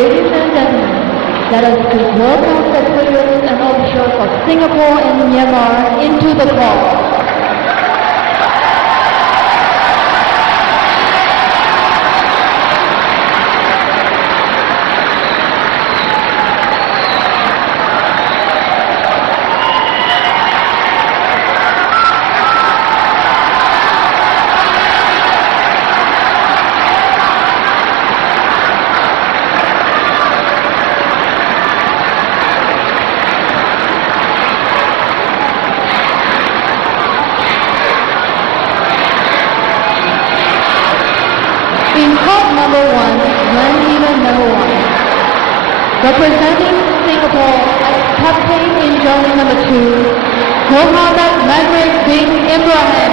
Ladies and gentlemen, let us please welcome the players and officials of Singapore and Myanmar into the court. In court number 1, man-event number 1, representing Singapore as captain in journey number 2, Mohammed Maghrib bin Ibrahim.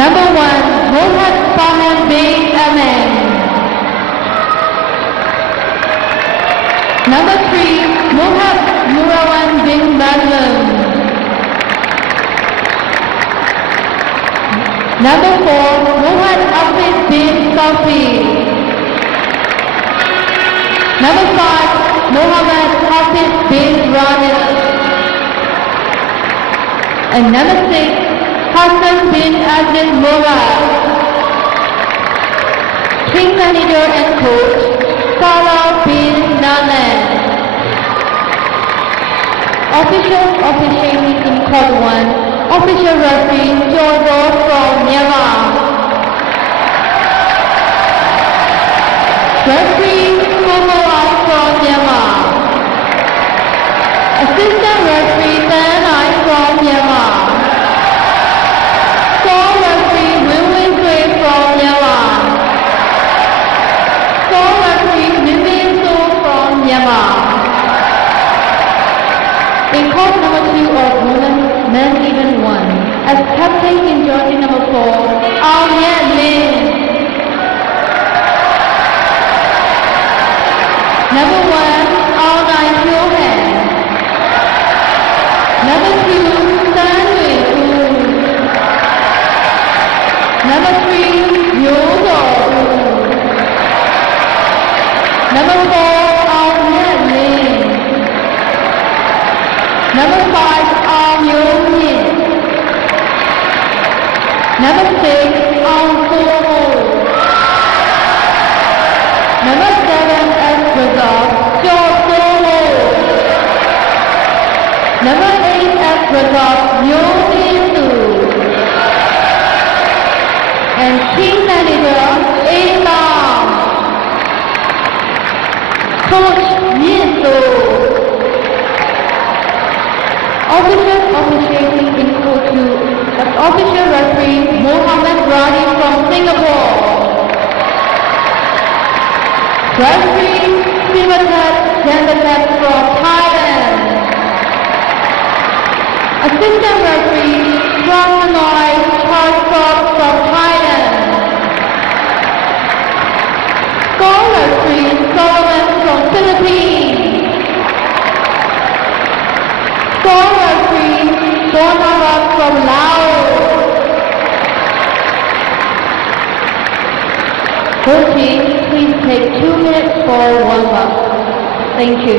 Number 1, Mohammed Fahad bin Aman. Number 3, Mohammed Murawan bin Mazlum. Number 4, Muhammad Abid bin Safi. Number 5, Muhammad Hafiz bin Ramis. And number 6, Hassan bin Aziz Murad. Team manager and coach, Salah bin Nalan. Officials officiating in court 1. Official referee Jodo from Myanmar. Referee Komoa from Myanmar. Assistant referee Tanai from Myanmar. Sole referee Win Sui from Myanmar. Sole referee Min So from Myanmar. In court number 2 of women men-event 1, as captain in jersey number 4, Aung Yat Lin. Number 1, Aung Nai Hyo Han. Number 2, San Wei U. Number 3, Yo Do U. Number 4, Aung Yat Lin. Number 5, Aung Yo Min. Number 6, Aung Soo Ho. Number 7, as reserve, Jo So Ho. Number 8, as reserve, Yo Min Soo. And team manager, A Lam. Coach Min Soo. Officials officiating in court 2 as official referee Mohammed Rani from Singapore. Referee Sivatat Jandakat from Thailand. Assistant referee Prananoy Charles from Thailand. Sole referee Solomon from Philippines. Sole referee Bonara from Laos. Coaching, please take 2 minutes for warm-up. Thank you.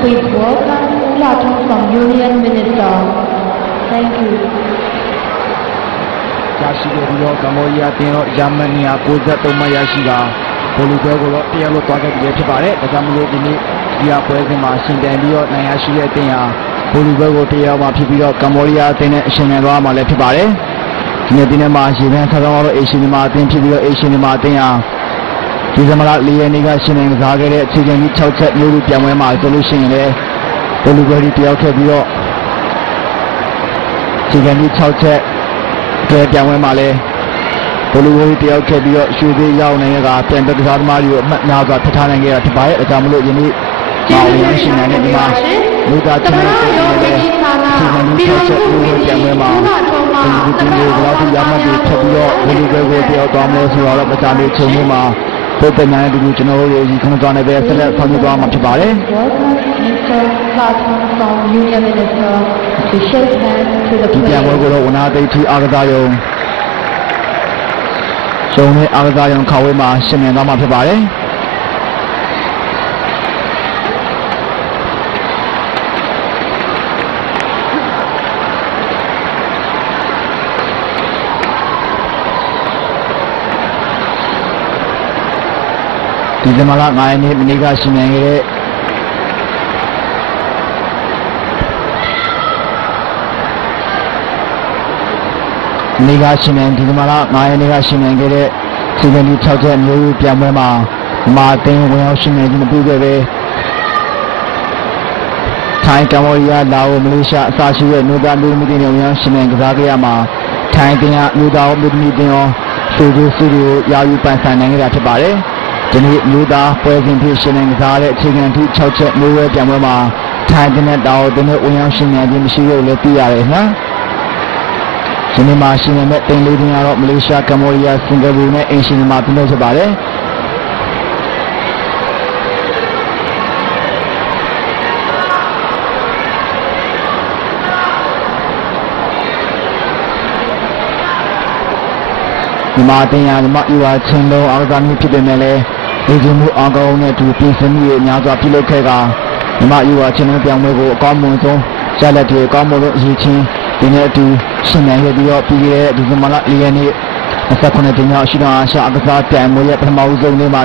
Please welcome Ulaton from Union Minister. Thank you. ရရှိခဲ့ပြီးတော့ကမ္ဘောဒီးယားတင်းတော့ဂျာမနီယာ93မှတ်ရရှိတာဘောလုံးပွဲကိုတော့တရားလို့တွားခဲ့ပြီးဖြစ်ပါတယ်ဒါကြောင့်မလို့ဒီနေ့ဒီအပွဲစဉ်မှာရှင်တန်ပြီးတော့နိုင်ရရှိတဲ့တင်းဟာဘောလုံးပွဲကိုတရားမှာဖြစ်ပြီးတော့ကမ္ဘောဒီးယားတင်းနဲ့အရှင်မြန်သွားမှာလည်းဖြစ်ပါတယ်ဒီနေ့တင်းမှာရေပန်းဆက်ဆောင်တော့အေရှင်မြန်မာအတင်းဖြစ်ပြီးတော့အေရှင်မြန်မာအတင်းဟာဒီဇင်ဘာလ4ရက်နေ့ကရှင်နေကစားခဲ့တဲ့အခြေခံကြီး6ချက်မျိုးလူပြန်ပွဲမှာဆိုလို့ရှိရင်လည်းဘောလုံးပွဲဒီတယောက်ခဲ့ပြီးတော့အခြေခံကြီး6ချက်ကဲပြန်ပွဲမှာလဲဘလူးဝေးတယောက်ခဲ့ပြီးတော့ရွှေသေးရောက်နေတဲ့ကပြန်တဲ့ကစားသမားတွေကိုအမှတ်များစွာထပ်ထားနိုင်ခဲ့တာဖြစ်ပါတယ်။အဲဒါကြောင့်မလို့ယနေ့ပါဝင်ရှင်နေတဲ့ဒီမှာလူသားချင်းတွေပုံစံနဲ့ဒီလိုချက်ကိုပြန်ပွဲမှာဒီလိုလောက်ရမှတ်ပြီးထပ်ပြီးတော့ဘလူးဝေးကိုတယောက်သွားမယ်ဆိုတော့ပစာလေးချုံနေမှာပုံပညာနဲ့ဒီလိုကျွန်တော်တို့ရေကြီးခဏသွားနေပဲဆက်လက်ဆောင်ရွက်သွားမှာဖြစ်ပါတယ်။ from Union Minister to shake hands to the ဒီပြန်ပွဲကိုတော့ဝနာသိထိအားကစားရုံရှုံးနဲ့အားကစားရုံခါဝဲမှာရှင်မြန်သွားမှာဖြစ်ပါတယ်ဒီဇင်ဘာလ9ရက်နေ့မနေ့ကရှင်မြန်ခဲ့တဲ့နေကရှင်မြန်ဒီဇင်ဘာလ9ရက်နေ့ကရှင်မြန်ခဲ့တဲ့စီဇန်ဒီ6ချက်မျိုးပြန်ပွဲမှာမာတင်ဝင်ရောက်ရှင်မြန်ခြင်းမပြုခဲ့ပဲထိုင်းကမ္ဘောဒီးယားလာအိုမလေးရှားအစရှိတဲ့မြို့သားမျိုးမီတင်တွေဝင်ရောက်ရှင်မြန်ကစားခဲ့ရမှာထိုင်းတင်ကမြို့သားမျိုးမီတင်ရောစုစုစုကိုယာယူပန်ဆိုင်နိုင်ခဲ့တာဖြစ်ပါတယ်ဒီနေ့မြို့သားပွဲစဉ်ဖြစ်ရှင်မြန်ကစားတဲ့အခြေခံထိ6ချက်မျိုးပဲပြန်ပွဲမှာထိုင်းတင်နဲ့တောင်တင်နဲ့ဝင်ရောက်ရှင်မြန်ခြင်းမရှိခဲ့လို့လည်းသိရတယ်နော်ဒီနေ့မှာရှင်နေတဲ့တင်လေးတင်ကတော့မလေးရှားကမ္ဘောဒီးယားစင်ကာပူနဲ့အင်ရှင်မှာပြည့်စုံဖြစ်ပါတယ်ဒီမှာတင်ရဒီမှာယူဝါချင်းလုံးအားကစားမှုဖြစ်ပေမဲ့လည်းဒီကျမှုအားကောင်းနဲ့တူပြင်ဆင်မှုတွေအများစွာပြုလုပ်ခဲ့ကဒီမှာယူဝါချင်းလုံးပြောင်းလဲကိုအကောင်းမွန်ဆုံးရလဒ်တွေအကောင်းမွန်ဆုံးအရေးချင်းဒီနေ့အတူရှင်နိုင်ခဲ့ပြီးတော့ပြီးခဲ့တဲ့ဒီဇင်ဘာလ4ရက်နေ့29တင်မြောက်ရှိတော်အာရှအကစားပြိုင်ပွဲရဲ့ပထမဆုံးနေ့မှာ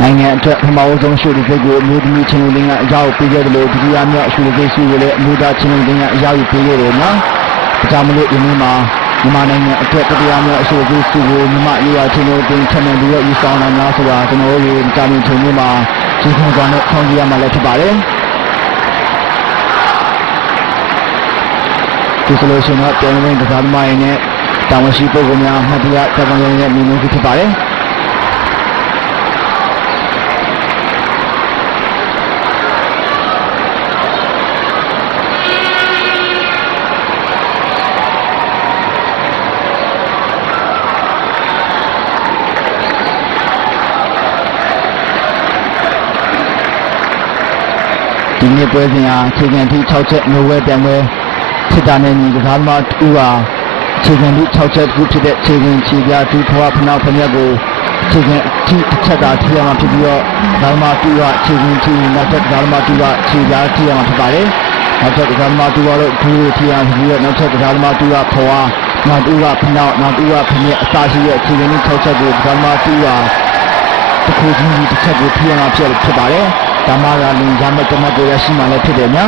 နိုင်ငံအတွက်ပထမဆုံးရွှေတိတ်ကိုအမျိုးသမီးချင်းလင်းကအရောက်ပေးခဲ့တယ်လို့ဒုတိယမြောက်ရွှေတိတ်စုကိုလည်းအမျိုးသားချင်းလင်းကအရောက်ပေးခဲ့တယ်နော်ဒါကြောင့်မလို့ဒီနေ့မှာမြန်မာနိုင်ငံအတွက်တတိယမြောက်ရွှေတိတ်စုကိုမြန်မာရေးရချင်းလို့တင်ချမှန်ပြီးတော့ယူဆောင်နိုင်လားဆိုတာကျွန်တော်တို့ကြာမြင့်ထုံနေ့မှာကြီးထွားစွာနဲ့ဆောင်ရွက်ရမှာလည်းဖြစ်ပါတယ်ဒီဆိုလို့ရှိရင်တော့ပြန်ဝင်ကစားသမားရင်းနဲ့တာဝန်ရှိပုဂ္ဂိုလ်များမှတ်တရသက်သာရင်းနဲ့မြင်မှုဖြစ်ပါတယ်ဒီနေ့ပွဲစဉ်ဟာအခြေခံထိ6ချက်မျိုးဝဲပြန်ပွဲဖြစ်တာနဲ့ညီကစားသမားတူဟာအခြေခံထိ6ချက်ခုဖြစ်တဲ့အခြေခံခြေပြားတူဖွားဖနောက်ဖမျက်ကိုအခြေခံအထိတစ်ချက်သာထိရမှာဖြစ်ပြီးတော့ကစားသမားတူဟာအခြေခံထိနောက်ထပ်ကစားသမားတူဟာခြေပြားထိရမှာဖြစ်ပါတယ်နောက်ထပ်ကစားသမားတူကတော့ဒူးကိုထိရမှာဖြစ်ပြီးတော့နောက်ထပ်ကစားသမားတူကဖွားနောက်တူကဖနောက်နောက်တူကဖမျက်အစရှိတဲ့အခြေခံထိ6ချက်ကိုကစားသမားတူဟာတစ်ခုချင်းတစ်ချက်ကိုထိရမှာဖြစ်ပါတယ်ဒါမှလည်းလင်ရမယ့်တမတ်ကိုရရှိမှလည်းဖြစ်တယ်ညာ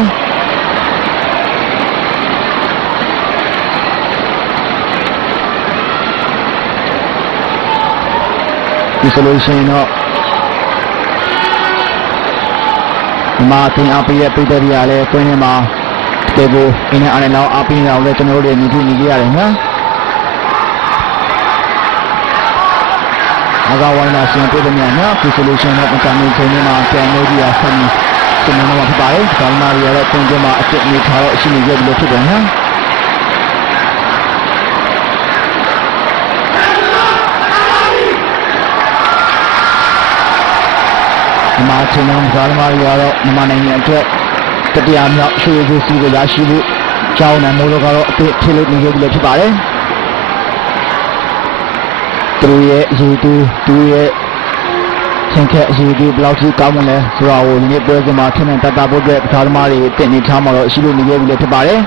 ဒီဆိုလို့ရှိရင်တော့ဒီမှာတင်အားပေးတဲ့ပြည်သူတွေကလည်းကွင်းထဲမှာတကယ်ကိုအင်းနဲ့အားနဲ့တော့အားပေးနေအောင်လည်းကျွန်တော်တို့ညီကြည့်ရတယ်နော်အကားဝိုင်းမှာရှင်ပြည်သူများနော်ဒီဆိုလို့ရှိရင်တော့အကမေချိန်မှာပြန်လို့ကြရဆက်ပြီးရှင်နေမှာဖြစ်ပါတယ်။ဒါမှမဟုတ်ရတော့ကွင်းထဲမှာအစ်စ်နေထားတော့အရှိနေရတယ်လို့ဖြစ်တယ်နော်မြန်မာချင်းလုံးဇာတ်မာရီကတော့မြန်မာနိုင်ငံအတွက်တတိယမြောက်ရွှေစုစီကိုရရှိဖို့ကြောင်းနိုင်မို့လို့ကတော့အသစ်ဖြစ်လို့နေကြပြီလို့ဖြစ်ပါတယ်သူရဲ့ရေတူရဲ့ ချင်းခက်အရေးကြီးဘလောက်ထိကောင်းမလဲဆိုတာကိုဒီနေ့ပွဲစဉ်မှာထင်ထင်တတ်တာဖို့အတွက်ကစားသမားတွေတင်နေထားမှာတော့ရှိလို့နေခဲ့ပြီလည်းဖြစ်ပါတယ်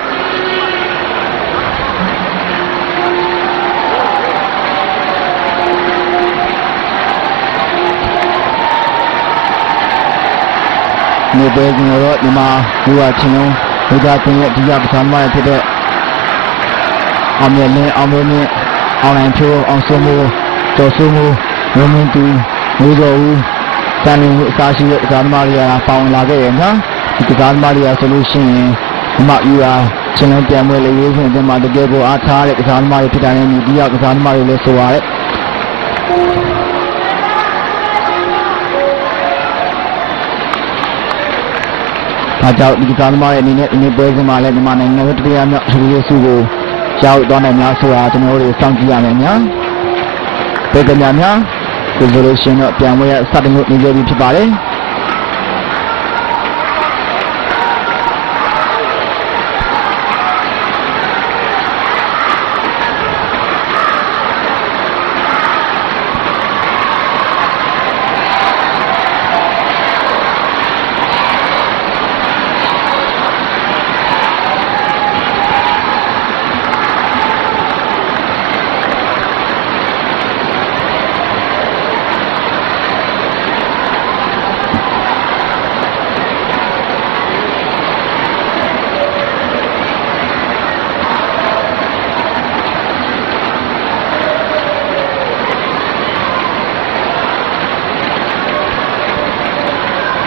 ဒီပွဲစဉ်တော့ဒီမှာယူဝချင်းလုံးဝိဒါတင်ရဲ့ဒီကပစားသမားတွေဖြစ်တဲ့အောင်မြတ်လင်းအောင်မျိုးမြင့်အောင်နိုင်ဖြိုးအောင်စိုးမိုးကျော်စိုးမိုးဝင်းမင်းတူမျိုးစောဦးတန်လင်းအစားရှိတဲ့ကစားသမားတွေကပေါဝင်လာခဲ့ရနော်ဒီကစားသမားတွေကဆိုလို့ရှိရင်ဒီမှာယူရာချင်းလုံးပြန်ပွဲလေးရေးစဉ်ဒီမှာတကယ်ကိုအားထားတဲ့ကစားသမားတွေဖြစ်တယ်ဒီကစားသမားတွေလည်းဆိုရတဲ့အားကြောင့်ဒီကစားသမားတွေအနေနဲ့ဒီနေ့ပွဲစဉ်မှာလည်းဒီမှာနိုင်ငံရေးတရားမြောက်လူရေးစုကိုရောက်သွားနိုင်များဆိုတာကျွန်တော်တို့စောင့်ကြည့်ရမယ်ညာပြည်သူများကိုဆိုလို့ရှိရင်တော့ပြန်ဝဲစတင်လို့နေကြပြီဖြစ်ပါတယ်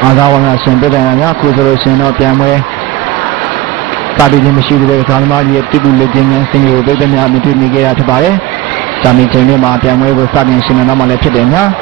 အားသာဝနာရှင်ပြည်တယ်များကိုဆိုလို့ရှင်တော့ပြန်ပွဲပါတီချင်းမရှိတဲ့ကစားသမားကြီးရဲ့တိတိလက်ချင်းနဲ့စင်ကိုပြည်တယ်များမြင်တွေ့နေကြရဖြစ်ပါတယ်။ဒါမီချိန်လေးမှာပြန်ပွဲကိုစတင်ရှင်နေတော့မှလည်းဖြစ်တယ်များ။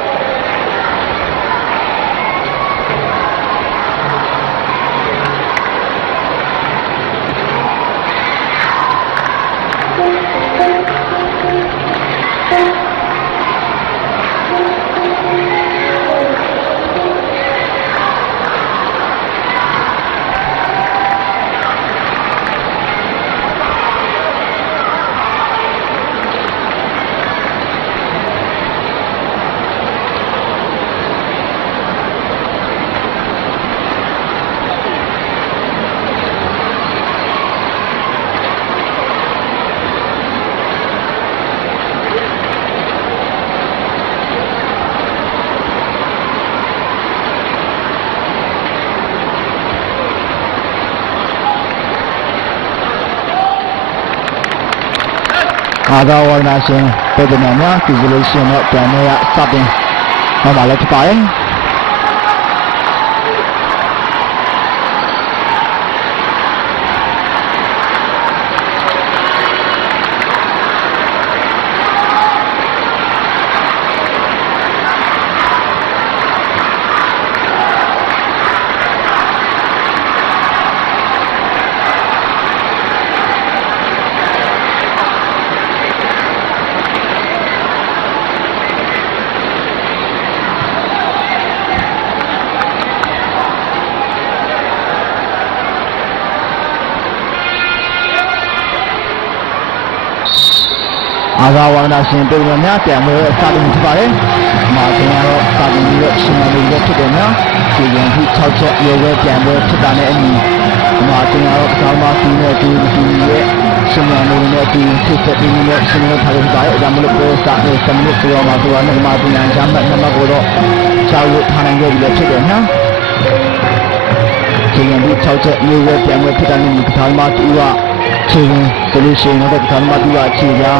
အားသာဝနာရှင်ပြည်တယ်များကိုဆိုလို့ရှင်တော့ပြန်ပွဲစတင်တော့မှလည်းဖြစ်ပါတယ်။အားသာဝနာရှင်ပြည်တယ်များပြန်ပွဲစတင်ဖြစ်ပါတယ်။မှာတင်ရတော့စတင်ပြီးတော့ရှင်နယ်လေးဖြစ်တယ်နော်။ဒီရင်ที่6ချက်ရေဝဲပြန်ပွဲဖြစ်တာနဲ့အညီမှာတင်ရတော့ဆောင်းပါစီနဲ့ဒီရဲ့ရှင်နယ်လေးနဲ့ဒီဖြစ်တဲ့ဒီနဲ့ရှင်နယ်ထားရပါတယ်။အကြောင်းမလို့ပွဲစတဲ့စနစ်ဆိုတော့မှာသူကငါးတင်ရချမ်းမဲ့နံပါတ်ကိုတော့ချာလို့ထားနိုင်ခဲ့ပြီလည်းဖြစ်တယ်နော်။ဒီရင်ที่6ချက်ရေဝဲပြန်ပွဲဖြစ်တာနဲ့ဒီကစားသမားတူကခြေရင်ဆိုလို့ရှိရင်တော့ကစားသမားတူကခြေရာ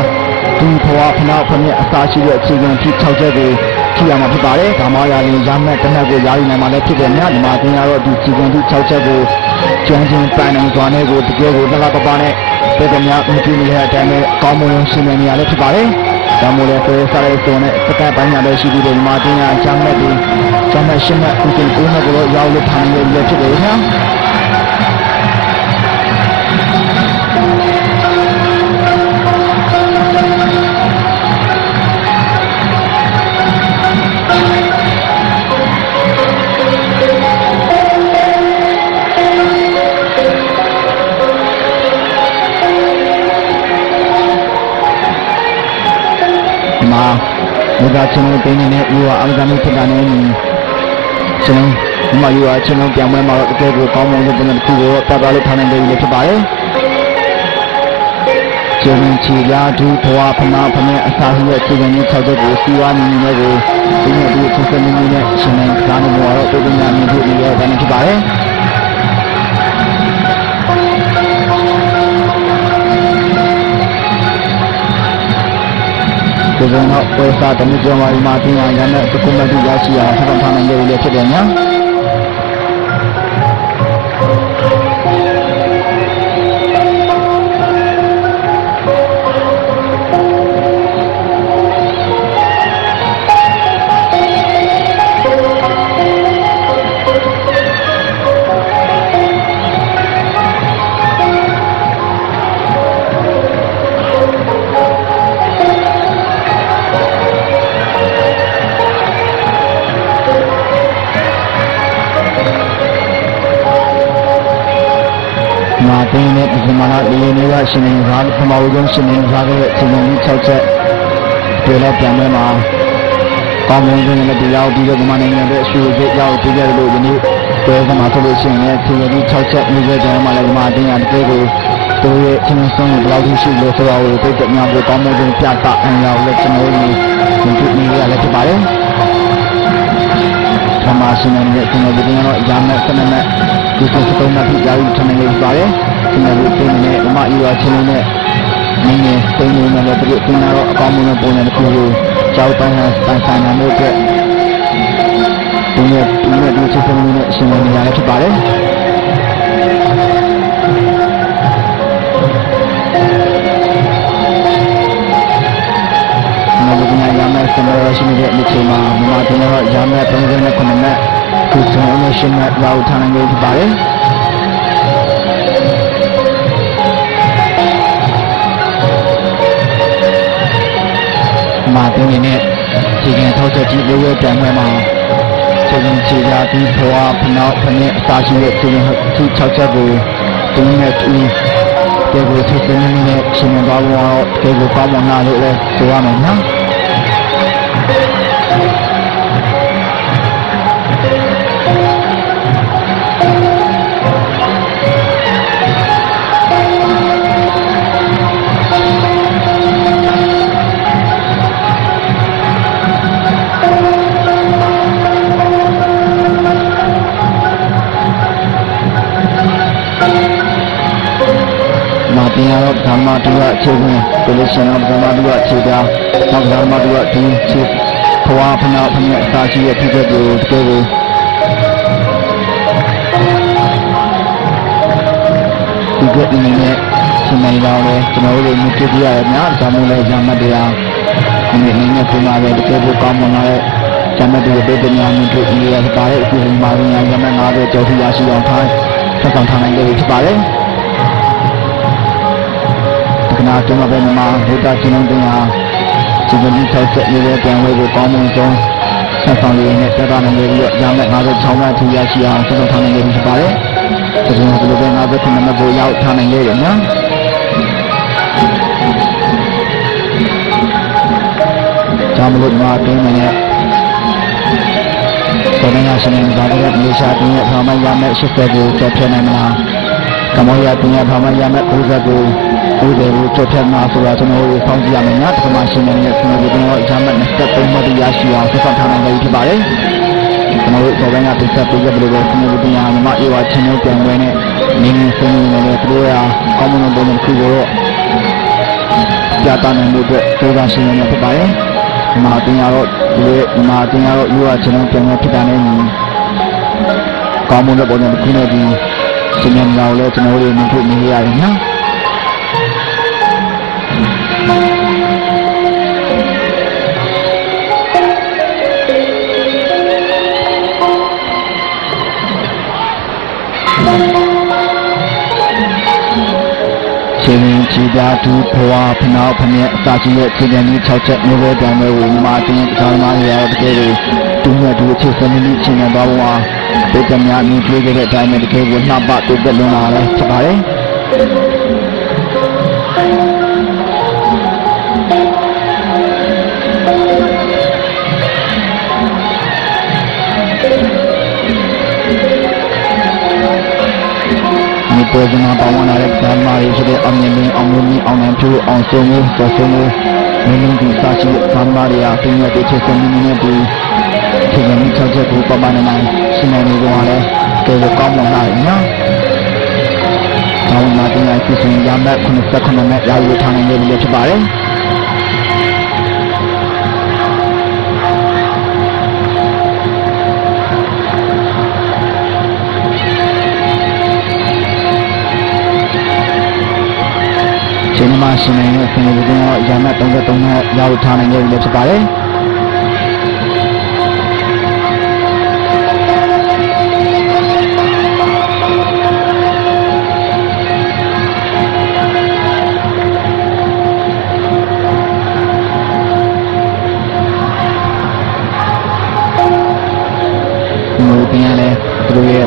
ဒီဘဝဖနာဖမြအစားရှိတဲ့အခြေခံဖြစ်6ချက်ကိုကြည့်ရမှာဖြစ်ပါတယ်။ဒါမှရရင်ရမဲ့တနက်ကိုယာရီနိုင်မှာလည်းဖြစ်တယ်များဒီမှာတင်ရတော့ဒီအခြေခံဖြစ်6ချက်ကိုကျွမ်းကျင်ပန်းနိုင်စွာနဲ့ကိုတကယ်ကိုလှလှပပနဲ့ပြည်သူများမြင်တွေ့နေတဲ့အတိုင်းပဲကောင်းမွန်ရှင်နေရလည်းဖြစ်ပါတယ်။ဒါမို့လဲဆိုစားရဲစုံနဲ့စကတ်ပိုင်းရလည်းရှိပြီးဒီမှာတင်ရချမ်းမဲ့ဒီချမ်းမဲ့ရှင်းမဲ့ဦးတင်ကိုနဲ့ကိုရောက်လို့ထိုင်နေရဖြစ်တယ်ညာ။ဒီကချင်းပေးနေတဲ့ယူဝအမဇာမီဖြစ်တာနဲ့ ကျွန်တော်ဒီမှာယူအားချင်းလုံးပြန်ပွဲမှာတော့တကယ်ကိုကောင်းမွန်တဲ့ပုံစံတစ်ခုကိုပြသလို့ထားနိုင်တယ်လို့ဖြစ်ပါတယ်ကျေးဇူးချီးရာဒူဘဝဖနာဖနဲ့အစာရှိတဲ့ခြေခံကြီး6ချက်ကိုစီဝါနေနေကိုဒီနေ့ဒီဆက်ဆက်နေနဲ့ရှင်နိုင်ကားနေတော့ပုံမှန်မြင်တွေ့နေရတဲ့ဖြစ်ပါတယ်ဒီကနေ့ပွဲစားတမျိုးကြောင့်ဒီမှာတင်ရရတဲ့ကွန်မတီရရှိအောင်ဆက်ဆောင်ထားနိုင်တယ်လို့ဖြစ်တယ်ညာတင်းနဲ့ဒီမှာလာလေးနေရရှင်နေစားပထမဦးဆုံးရှင်နေစားတဲ့ခြေခံကြီး6ချက်တွေ့တော့ပြန်မဲ့မှာကောင်းမွန်တဲ့နဲ့တရားပြီးတော့ဒီမှာနိုင်ငံရဲ့အရှုပ်ကြီးရောက်ပြီးကြတယ်လို့ဒီနေ့ပွဲကမှာဆိုလို့ရှိရင်ခြေခံကြီး6ချက်မျိုးပဲကျန်မှလည်းဒီမှာတင်းရတကယ်ကိုသူရဲ့ချင်းဆုံးဘယ်လောက်ရှိလို့ဆိုတော့ပိတ်တဲ့များကိုကောင်းမွန်တဲ့ပြတာအန်ရောက်လက်ကျွန်တော်တို့ဒီနေ့ရလည်းဖြစ်ပါတယ်ဓမ္မရှင်ရဲ့ကျွန်တော်ဒီကတော့ရာမဲ့စနနဲ့ဒီစတုံးနဲ့ပြကြပြီးထနေနေပါတယ်ကျွန်တော်တို့တင်းနဲ့အမအီဝါချင်းနဲ့နင်းနေတင်းနေနဲ့ပြည့်တင်တော့အကောင်းဆုံးပုံနဲ့တစ်ခုကိုကြောက်ပန်းဆိုင်နာလို့အတွက်ဒီနေ့ဒီချက်စံနဲ့ရှင်ဝင်နေရဖြစ်ပါတယ်ကျွန်တော်တို့ကရမယ်စမောရှိနေတဲ့နေ့ချိန်မှာမြန်မာတင်တော့ရမယ်39နဲ့ခုဆုံးအရှင်နဲ့ရောက်ထားနိုင်ကြပါတယ်မာတင်းနေနဲ့ခြေခံထောက်ချက်ကြီးလေးရဲ့ပြန်ပွဲမှာခြေခံခြေရာပြီးဘဝဖနောက်ဖနဲ့အစာရှိတဲ့ခြေခံထိ6ချက်ကိုတင်းနဲ့တီးတဲ့ကိုဆက်စနေနဲ့ရှင်နေသွားတော့ဒီကိုကောင်းမွန်လာလို့လဲဆိုရမယ်နော်တင်ရတော့ဓမ္မတူရအခြေခံဒီလိုရှင်တော့ဓမ္မတူရအခြေတာနောက်ဓမ္မတူရဒီချစ်ဘဝဖနာဖနဲ့အစာရှိတဲ့ဖြစ်တဲ့ကိုတကယ်ကိုဒီကနေ့နဲ့ရှင်နေတော့လေကျွန်တော်တို့မြင်တွေ့ရရများဓမ္မလည်းဇာမတရားဒီနေ့နဲ့ပြန်လာတဲ့တကယ်ကိုကောင်းမွန်လာတဲ့ဇာမတရားပြည်တရားမြင်တွေ့ရပါတဲ့အစီအစဉ်မှာရရမယ်90ကျော်ထိရရှိအောင်ထားဆက်ဆောင်ထားနိုင်တယ်ဖြစ်ပါတယ်နာတွင်မှာပဲမှာဒေတာချင်းလုံးတင်ဟာဒီကနေ့ထောက်ချက်နေတဲ့ပြန်ဝဲကိုကောင်းမွန်ဆုံးဆက်ဆောင်ရည်နဲ့တက်တာနိုင်ပြီးတော့ရမယ်56မှထူရရှိအောင်ဆက်ဆောင်ထားနိုင်ပြီဖြစ်ပါတယ်။ဒီလိုပဲ59မှကိုရောက်ထားနိုင်ရတယ်နော်။ဂျာမလို့မှာတင်းနေတဲ့ဆောင်းရရှင်နေကြတဲ့မြေရှာတင်းရဲ့ဘာမှရမယ်80ကိုကျော်ဖြတ်နိုင်မလား။ကမောရတင်းရဲ့ဘာမှရမယ်90ကိုဒီလိုကြောက်ဖြတ်မှာဆိုတာကျွန်တော်တို့ဖောင်းကြည့်ရမယ်ညပထမရှင်နေတဲ့ကျွန်တော်တို့ကတော့ဂျာမတ်23မှတရားရှိအောင်ဆက်ဆောင်ထားနိုင်ပြီဖြစ်ပါတယ်ကျွန်တော်တို့ဆော်ပိုင်းကပြဆက်ပေးကြလို့ပဲကျွန်တော်တို့တရားမအေဝါချင်းတို့ပြန်ပွဲနဲ့နေနေဆုံးနေတဲ့သူတို့ရာကောင်းမွန်တဲ့ပုံစံတစ်ခုကိုပြသနိုင်မှုအတွက်စေစားရှင်နေဖြစ်ပါတယ်မာတင်ရတော့ဒီမာတင်ရတော့ယူဝါချင်းတို့ပြန်ပွဲဖြစ်တာနဲ့ကောင်းမွန်တဲ့ပုံစံတစ်ခုနဲ့ဒီရှင်နေလာလဲကျွန်တော်တို့မြင်တွေ့နေရတယ်နော်ခြေပြားတူဘဝဖနောက်ဖနဲ့အစာရှိတဲ့ခြေခံကြီး6ချက်မျိုးပဲတောင်ပဲကိုမြမတင်းပထမမှာရတော့တကယ်ကိုတူနဲ့တူအခြေစနစ်ချင်းနဲ့သွားဘဝဒေသများမြင်တွေ့ခဲ့တဲ့အတိုင်းနဲ့တကယ်ကိုနှပတိုးသက်လွန်လာတယ်ဖြစ်ပါတယ် ပွဲစဉ်မှာပါဝင်လာတဲ့ဓမ္မတွေဖြစ်တဲ့အောင်မြင်ခြင်းအောင်မြင်ခြင်းအောင်နိုင်ဖြိုးအောင်ဆုံးမှုကျော်ဆုံးမှုမင်းတို့ဒီစာရှိတဲ့ဓမ္မတွေဟာတင်းရတဲ့ချက်စံနေနဲ့ဒီဒီကနေ့ချက်ကိုပပနိုင်နိုင်ရှင်နေကြရတယ်ကျေကောင်းမွန်လာတယ်နော်။ဒါမှမဟုတ်ဒီကနေ့ရမယ်89နဲ့ရာယူထားနိုင်တယ်လို့ဖြစ်ပါတယ်။ရှင်မရှင်နေတဲ့ဆင်လူတွေကတော့ရမယ်33နဲ့ရာယူထားနိုင်တယ်လို့ဖြစ်ပါတယ်။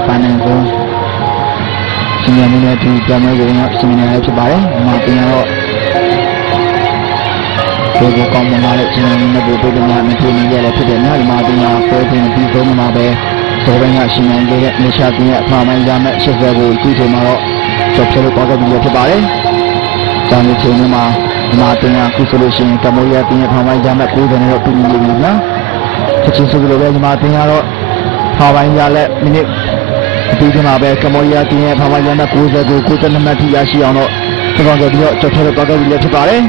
ပန်းနေကိုရှင်ရမင်းနဲ့ဒီကြမ်းမဲကိုရှင်နေရဖြစ်ပါတယ်။ဒီမှာပြန်တော့ဒီကောင်းမလာတဲ့ရှင်ရမင်းနဲ့ကိုပြည်များမထူနေရတဲ့ဖြစ်တဲ့နောက်ဒီမှာပြန်ပွဲပြင်ပြီးဆုံးမှာပဲစောပိုင်းကရှင်နေခဲ့တဲ့နေရှာပြင်းရဲ့အမှားမှန်ရမယ့်ရှစ်ဆယ်ကိုကြည့်ချိန်မှာတော့ကျော်ဖြတ်လို့ပေါက်ခဲ့ပြီးဖြစ်ပါတယ်။ကျောင်းဒီချိန်မှာဒီမှာပြန်ကုဆိုလို့ရှိရင်ကမ္ဘောဒီးယားပြင်းရဲ့အမှားမှန်ရမယ့်90နဲ့တော့ပြည်နေပြီနော်။ချက်ချင်းဆိုလိုပဲဒီမှာပြန်တော့ဟာပိုင်းရလက်မိနစ်ဒီကမှာပဲကမ္ဘောဒီးယားတင်းရဲ့ဖာမရန်နဲ့90ကို92မှတ်ထိရရှိအောင်တော့ဒီကောင်တို့ပြီးတော့ကြော်ထဲတော့ကောက်ပြီးလည်းဖြစ်ပါတယ်။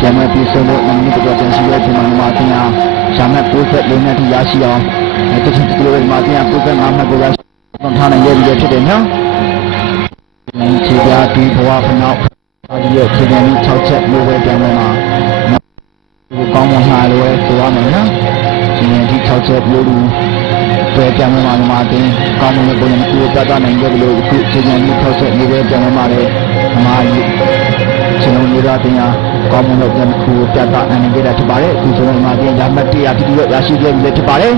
ကျမ်းမပြီးဆုံးတော့မိနစ်တော့တင်ရှိရဲ့ဒီမှာတင်းရရှာမဲ့94မှတ်ထိရရှိအောင်တချို့ဒီလိုမှာတင်းရ95မှတ်ကိုရရှိအောင်ထားနိုင်ရပြီဖြစ်တယ်နော်။ဒီခြေပြားဒီဘဝဖနောက်အဲဒီရဲ့ခြေပြားကြီး6ချက်လိုပဲပြန်မှာဒီကောင်းမွန်လာလို့ဆိုရမယ်နော်။ဒီနေ့ဒီ6ချက်ပြောလို့ပဲပြန်မှာမှာတင်ကောင်းမွန်တဲ့ပုံစံကိုပြသနိုင်ကြလို့အခုချိန်ချင်းဒီ6ချက်နေပဲပြန်မှာလေအမှားကြီးကျွန်တော်တို့တင်ရကောင်းမွန်တဲ့ပြန်ကိုပြသနိုင်ကြတာဖြစ်ပါတယ်ဒီဆိုတော့ဒီမှာတင်ရမှတ်100တိတိတော့ရရှိခဲ့ပြီလေဖြစ်ပါတယ်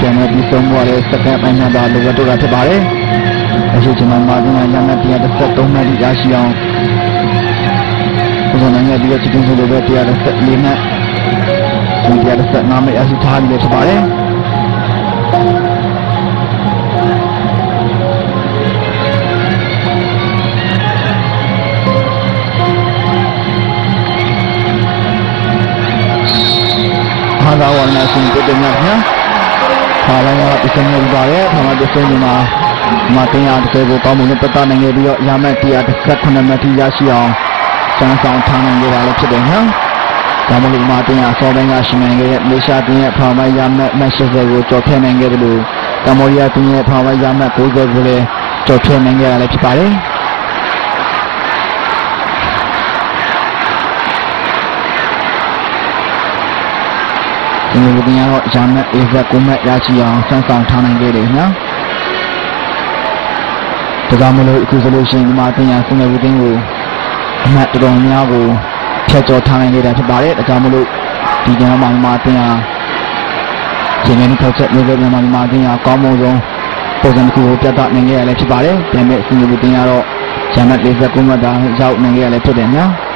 ပြန်မပြီးဆုံးသွားတဲ့စက္ကန့်ပိုင်းမှာတော့လိုတော့တာဖြစ်ပါတယ်။အခုကျွန်တော်မှာဒီမှာရမယ်133မှတ်ရရှိအောင်ဘုရားနိုင်ငံဒီကချစ်ချင်းဆိုလိုပဲ134မှတ်135မှတ်ရရှိထားပြီးဖြစ်ပါတယ်။ဟာသာဝနာရှင်တို့တင်များဖာလိုင်းကပြည့်စုံနေပါရဲ့ဖာမပြည့်စုံနေမှာမတင်ရတဲ့ကိုကောင်းမွန်တဲ့ပတ်သက်နိုင်ခဲ့ပြီးတော့ရမယ်119မှတ်ထိရရှိအောင်စမ်းဆောင်ထားနိုင်ကြတာလည်းဖြစ်တယ်နော်။ဒါမှမဟုတ်မတင်ရစောပိုင်းကရှင်နိုင်ခဲ့တဲ့မေရှာတင်ရဲ့ဖာမိုင်းရမယ်မက်ရှစ်ကိုကြော်ဖြတ်နိုင်ခဲ့တယ်လို့ကမ္ဘောဒီးယားတင်ရဲ့ဖာမိုင်းရမယ်90ကိုလည်းကြော်ဖြတ်နိုင်ခဲ့တာလည်းဖြစ်ပါတယ်။ဒီလိုပြန်တော့ရမယ်89မှတ်ရရှိအောင်စမ်းဆောင်ထားနိုင်ခဲ့တယ်နော်။ဒါကြောင့်မလို့အခုဆိုလို့ရှိရင်ဒီမှာတင်ရစင်ရဘူးတင်းကိုအမှတ်တော်များကိုဖြတ်ကျော်ထားနိုင်ခဲ့တာဖြစ်ပါတယ်။ဒါကြောင့်မလို့ဒီကျမ်းမှာတင်ရခြေငယ်နဲ့ထောက်ချက်မျိုးပဲမှာတင်ရကောင်းမွန်ဆုံးပုံစံတစ်ခုကိုပြသနိုင်ခဲ့ရလည်းဖြစ်ပါတယ်။ဒါပေမဲ့စင်ရဘူးတင်ရတော့ရမယ်89မှတ်သာရောက်နိုင်ခဲ့ရလည်းဖြစ်တယ်နော်။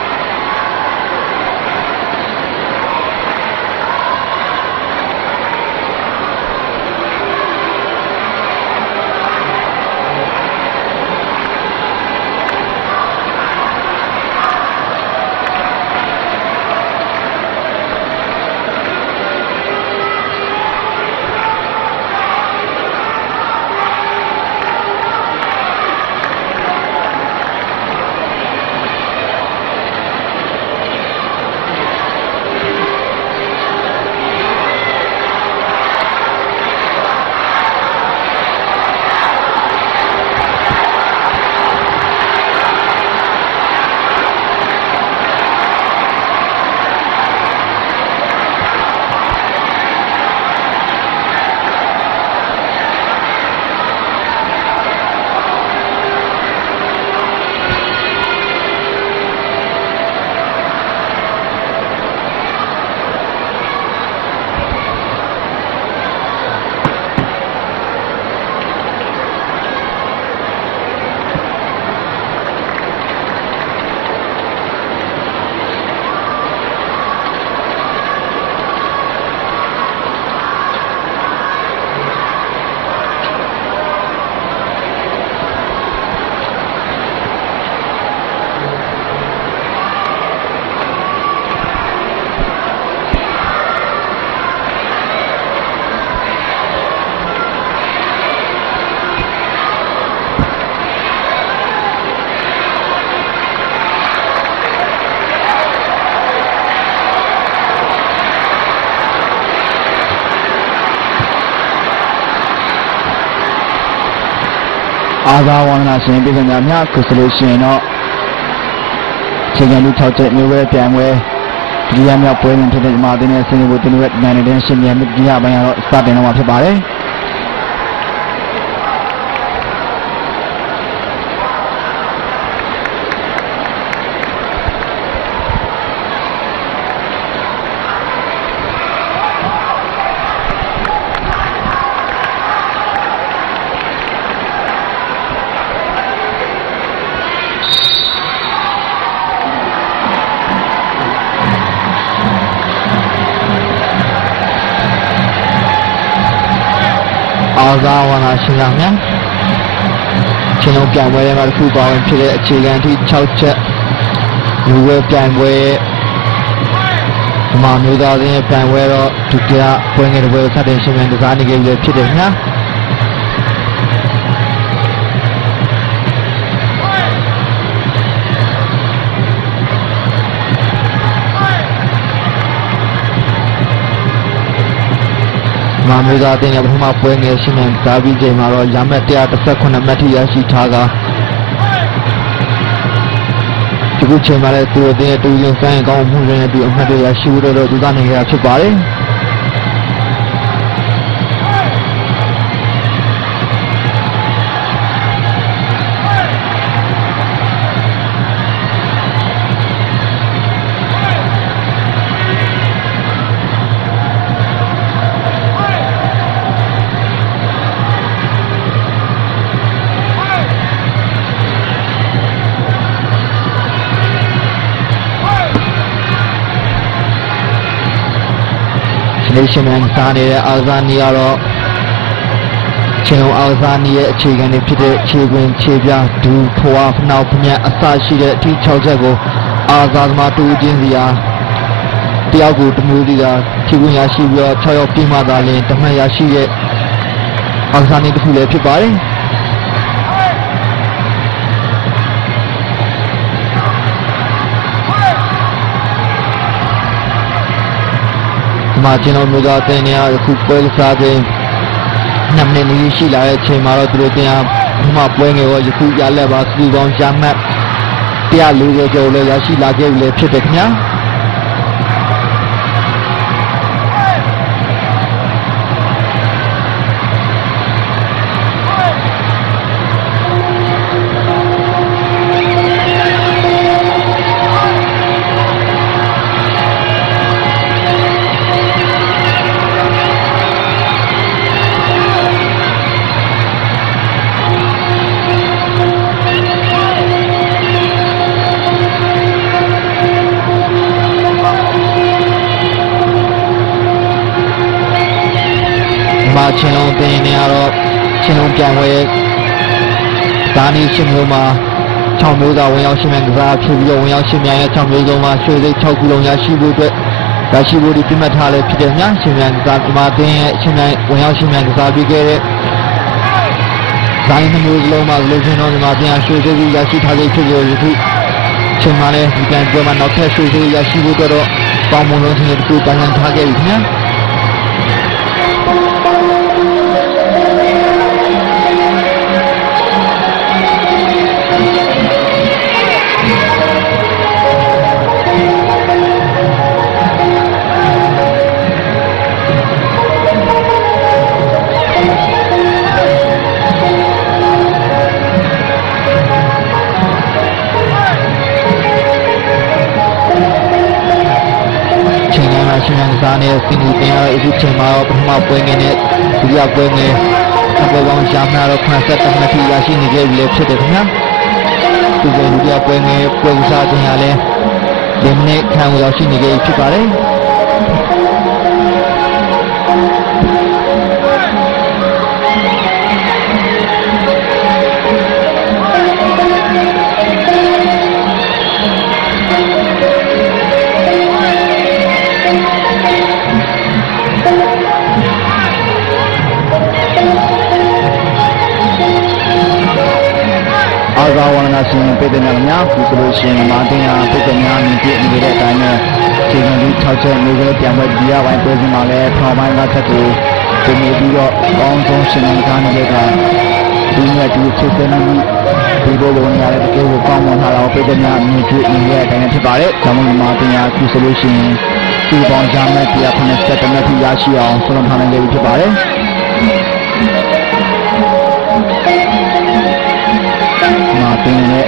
အားသာဝန္ဒနာရှင်ပြည်သူများခုဆိုလို့ရှိရင်တော့ချိန်ကန်ပြီး6ချက်မျိုးပဲပြန်ပွဲဒုတိယမြောက်ပွဲဝင်ဖြစ်တဲ့မြန်မာအသင်းနဲ့ဆင်နွှဲဖို့တင်ရွက်နိုင်တဲ့ရှင်မြန်ဒုတိယပိုင်းကတော့စတင်တော့မှာဖြစ်ပါတယ်အားသာဝန္ဒနာရှင်များချင်းလုံးပြန်ပွဲထဲမှာတစ်ခုပါဝင်ဖြစ်တဲ့အခြေခံအထိ6ချက်လူဝဲပြန်ပွဲမြန်မာမျိုးသားအသင်းရဲ့ပြန်ပွဲတော့ဒုတိယပွဲငယ်တစ်ပွဲစတင်ရှင်မြန်ကစားနေကြပြီဖြစ်တယ်ခင်ဗျာမာမျိုးသားအသင်းရဲ့ပထမပွဲငယ်ရှင်မြန်ကစားပြီးချိန်မှာတော့ရမှတ်118မှတ်ထိရရှိထားကဒီခုချိန်မှာလည်းသူ့အသင်းရဲ့တူရင်ဆိုင်ကောင်းမှုတွေနဲ့ဒီအမှတ်တွေရရှိဖို့တော့ကြိုးစားနေကြတာဖြစ်ပါတယ်နေရှင်မြန်စားနေတဲ့အာဇာနီကတော့ချင်းလုံးအာဇာနီရဲ့အခြေခံတွေဖြစ်တဲ့ခြေခွင်ခြေပြဒူဖွာဖနောက်ဖျက်အစရှိတဲ့အထိ6ချက်ကိုအာဇာသမားတူချင်းစီဟာတယောက်ကိုတမျိုးစီသာခြေခွင်ရရှိပြီးတော့6ယောက်ပြင်းမှသာလျှင်တမှတ်ရရှိတဲ့အာဇာနီတစ်ခုလည်းဖြစ်ပါတယ်မှာကျွန်တော်မျိုးသားအသင်းများအခုပွဲကစားခြင်း2မိနစ်နီးရှိလာတဲ့အချိန်မှာတော့သူတို့တင်ပထမပွဲငယ်ရောယခုရလက်ပါစုပေါင်းရမှတ်140ကျော်လည်းရရှိလာခဲ့ပြီလည်းဖြစ်တယ်ခင်ဗျာချင်းလုံးတင်နေရတော့ချင်းလုံးပြန်ဝဲဒါနီရှင်မျိုးမှာ6မျိုးသာဝင်ရောက်ရှင်မြန်ကစားဖြစ်ပြီးတော့ဝင်ရောက်ရှင်မြန်ရဲ့6မျိုးဆုံးမှာရွှေစိတ်6ခုလုံးရရှိဖို့အတွက်ရရှိဖို့ဒီပြမှတ်ထားလဲဖြစ်တယ်များရှင်မြန်ကစားဒီမှာတင်ရဲ့ရှင်မြန်ဝင်ရောက်ရှင်မြန်ကစားပြီးခဲ့တဲ့ဇိုင်းမျိုးလုံးမှာလူချင်းတော်ဒီမှာတင်ရွှေစိတ်ရရှိထားတဲ့ဖြစ်လို့ဒီခုချိန်မှာလဲဒီပြန်ပြောမှာနောက်ထပ်ရွှေစိတ်ရရှိဖို့အတွက်တော့ပေါင်းမလုံးချင်းတစ်ခုတန်းတန်းထားခဲ့ပြီခင်ဗျာရှင်မြန်ကစားနေတဲ့စီနီတင်ရတော့အခုချိန်မှာတော့ပထမပွဲငယ်နဲ့ဒုတိယပွဲငယ်အပေါ်ပေါင်းရှာမှတော့80မှတ်ထိရရှိနေခဲ့ပြီလေဖြစ်တယ်ခင်ဗျာဒီကဒုတိယပွဲငယ်ပွဲကစားခြင်းရလဲဒီမိနစ်ခန့်ကိုရောက်ရှိနေခဲ့ဖြစ်ပါတယ်အားသာဝန္ဒနာရှင်ပြည်သူများခုဆိုလို့ရှိရင်မာတင်ဟာပြည်သူများမြင်ပြနေတဲ့အတိုင်းနဲ့ခြေခံပြီး6ချက်မျိုးပဲပြန်ပွဲဒီရပိုင်းပွဲစဉ်မှာလည်းထောင်ပိုင်းကချက်ကိုဒီနေ့ပြီးတော့ကောင်းဆုံးရှင်မြန်ကားနေတဲ့က ဒီနေ့ဒီချစ်တဲ့နေ့ဒီလိုလိုနေရတဲ့တကယ်ကိုကောင်းမွန်လာတော့ပြည်သူများမြင်တွေ့နေရတဲ့အတိုင်းဖြစ်ပါတယ်။ကျောင်းမှာတင်ရခုဆိုလို့ရှိရင်ဒီပေါင်းရမယ့်တရားခုနှစ်ဆက်တနက်ထိရရှိအောင်ဆုံးဖြတ်ထားနိုင်ပြီဖြစ်ပါတယ်။တင်ရဲ့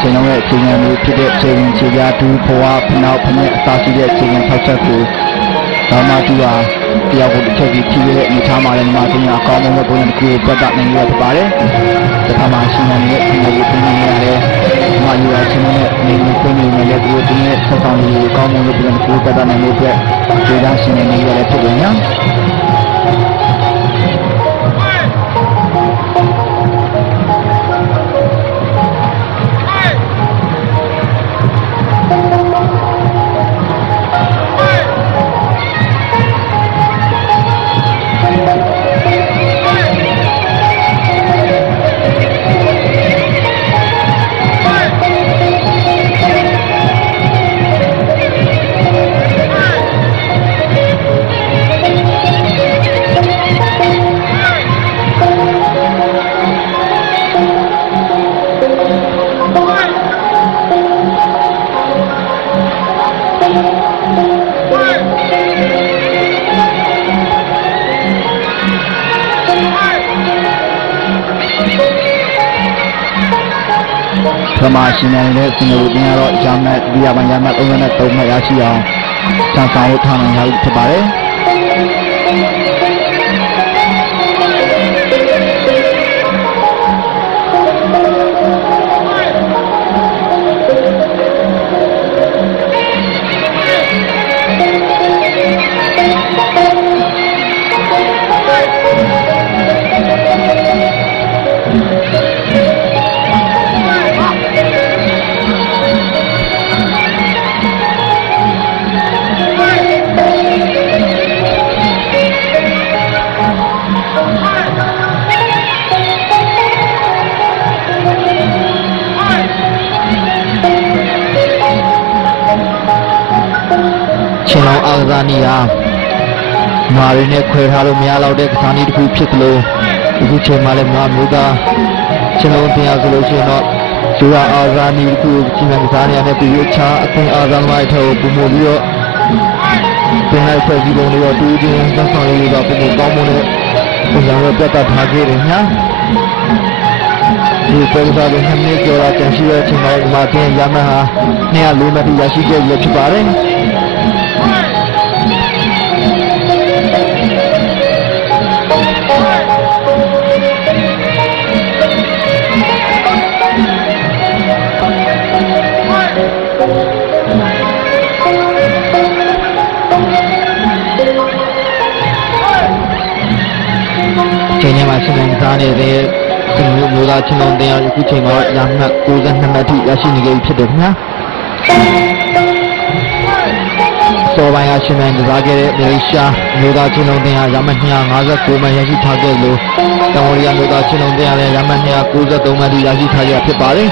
ကျွန်တော်ရဲ့အခြေခံမျိုးဖြစ်တဲ့အခြေခံခြေပြားဒူးဘဝဖနောက်ဖနဲ့အသာရှိတဲ့အခြေခံထောက်ချက်ကိုဒါမှတူတာတရားကိုတစ်ချက်ကြီးဖြည့်ရတဲ့အနေထားမှာလည်းမှာတင်ရအကောင်းဆုံးတဲ့ပုံစံတစ်ခုကိုပတ်သက်နိုင်ရဖြစ်ပါတယ်။ဒါမှရှိနေတဲ့အခြေခံကိုပြင်နေရတယ်။မှာယူရခြင်းနဲ့နေနေပြင်နေလည်းဒီလိုတင်ရဲ့ဆက်ဆောင်ရေးအကောင်းဆုံးတဲ့ပုံစံတစ်ခုပတ်သက်နိုင်လို့အတွက်ခြေသားရှင်နေရတဲ့ဖြစ်တယ်ညာ။ပမာရှင်နေတဲ့စင်ကိုတင်ရတော့ရမတ်ဒီရပိုင်းရမတ်33မှတ်ရရှိအောင်စံဆောင်ဖို့ထားနိုင်ရဖြစ်ပါတယ်ချင်းလောင်အာဇာနီဟာမာရီနဲ့ခွဲထားလို့မရတော့တဲ့ကစားနည်းတစ်ခုဖြစ်သလိုအခုချိန်မှလည်းမျိုးသားချင်းလောင်တင်ရဆိုလို့ရှိရင်တော့ဇူရာအာဇာနီတစ်ခုကိုချင်းကစားနေရတဲ့ပြည်ချာအသင်းအာဇာမိုက်ထောက်ပုံမှုပြီးတော့တင်လိုက်ဖွဲ့စည်းပုံတွေတော့တူးချင်းစဆောင်ရည်တော့ပုံမှုကောင်းမွန်တဲ့ပုံစံနဲ့ပြတ်သားထားခဲ့တယ်ညာဒီပုံစံတွေနှစ်နှစ်ကျော်လာတင်ရှိတဲ့ချိန်မှာဒီမှာတင်ရမှဟာ204မှတ်ရရှိခဲ့ရဖြစ်ပါတယ်ချိန်ထဲမှာရှင်နေစားနေတဲ့ဒီမျိုးသားချင်းလုံးတင်ရအခုချိန်မှာရမှတ်62မှတ်ထိရရှိနေကြပြီဖြစ်တယ်ခင်ဗျာစောပိုင်းကရှင်နေစားခဲ့တဲ့မလေးရှားမျိုးသားချင်းလုံးတင်ရမှတ်259မှတ်ရရှိထားခဲ့လို့တောင်ကိုရီးယားမျိုးသားချင်းလုံးတင်ရတဲ့မှတ်293မှတ်ထိရရှိထားခဲ့ဖြစ်ပါတယ်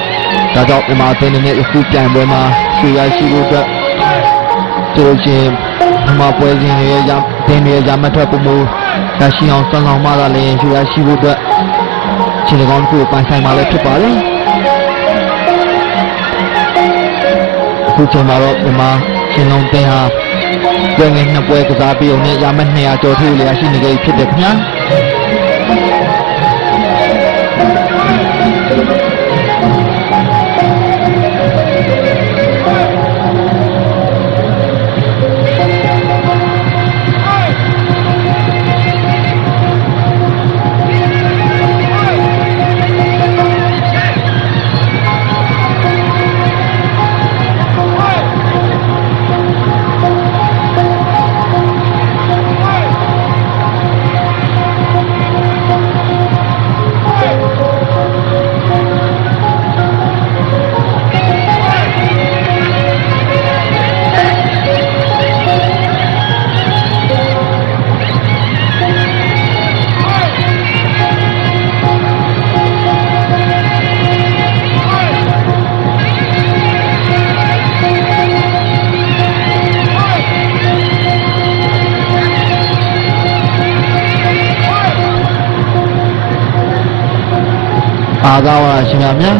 ဒါကြောင့်မြန်မာအသင်းနဲ့အခုပြိုင်ပွဲမှာရွှေရရှိဖို့အတွက်တို့ချင်းမြန်မာပွဲစဉ်ရဲ့တင်ရဲ့ရမှတ်ထွက်ပုံမူရရှိအောင်စံဆောင်မှသာလည်းရွှေရရှိဖို့အတွက်ခြေကောင်းကိုပိုင်ဆိုင်မှလည်းဖြစ်ပါတယ်အခုချိန်မှာတော့မြန်မာချင်းလုံးတင်ဟာပွဲငယ်နှစ်ပွဲကစားပြီးအောင်နဲ့ရမှတ်200ကျော်ထိလည်းရရှိနေကြဖြစ်တယ်ခင်ဗျာ အားသာဝါရှင်များများ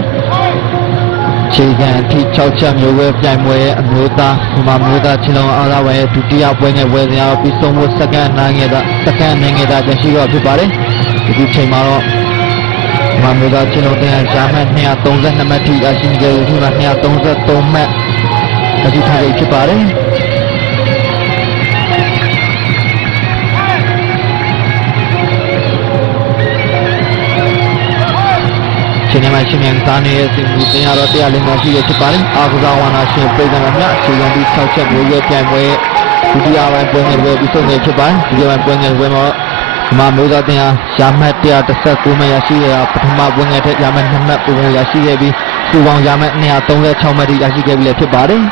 ခြေခံအထိ6ချက်မျိုးပဲပြိုင်ပွဲအမျိုးသားဒီမှာမျိုးသားချင်းလုံးအားသာဝါရဲ့ဒုတိယပွဲငယ်ပွဲစဉ်အောင်ပြီးဆုံးဖို့စက္ကန့်နိုင်ငယ်တာကျန်ရှိတော့ဖြစ်ပါတယ်ဒီချိန်မှာတော့ဒီမှာမျိုးသားချင်းလုံးတင်ရှားမှတ်232မှတ်ထိရရှိနေကြတယ်ဒီမှာ233မှတ်အထိထားဖြစ်ပါတယ်ရှင်နေမှာရှင်မြန်သားနေတဲ့စီမူတင်ရတော့140ရှိရဖြစ်ပါတယ်အာကစားဝါနာရှင်ပြည်သူများအခြေခံပြီး6ချက်မျိုးရဲ့ပြိုင်ပွဲဒုတိယပိုင်းပွဲငယ်ပွဲပြီးဆုံးနေဖြစ်ပါတယ်ဒုတိယပိုင်းပွဲငယ်ပွဲမှာဒီမှာမျိုးသားတင်အားရမှတ်119မှတ်ရရှိရပထမပွဲငယ်ထက်ရမှတ်2မှတ်ပုံရရှိခဲ့ပြီးစုပေါင်းရမှတ်236မှတ်ထိရရှိခဲ့ပြီလည်းဖြစ်ပါတယ်